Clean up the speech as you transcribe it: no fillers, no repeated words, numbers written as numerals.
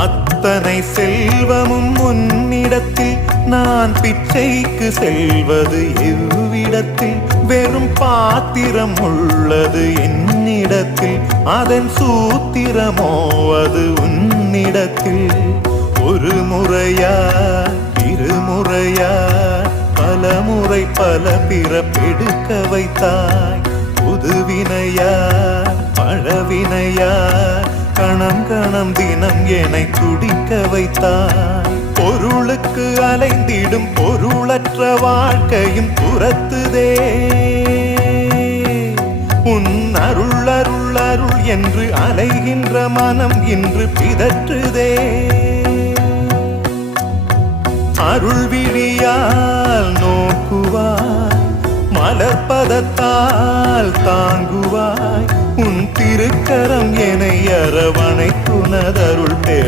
அத்தனை செல்வமும் உன்னிடத்தில் நான் பிச்சைக்கு செல்வது எவ்விடத்தில் வெறும் பாத்திரம் உள்ளது என்னிடத்தில் அதன் சூத்திரமோ அது உன்னிடத்தில் ஒரு முறையா இருமுறையா பல முறை பல பிறப்பெடுக்க வைத்தாய் புதுவினையா பழவினையா கணம் கணம் தினம் என்னை துடிக்க வைத்தாய் பொருளுக்கு அலைந்திடும் பொருளற்ற வாழ்க்கையும் துரத்துதே உன் அருள் அருள் அருள் என்று அலைகின்ற மனம் இன்று பிதற்றுதே அருள் விழியால் நோக்குவாய் மலர்பதத்தால் தாங்குவாய் உன் திருக்கரம் என்னை அரவணைத்துனதருள் பெற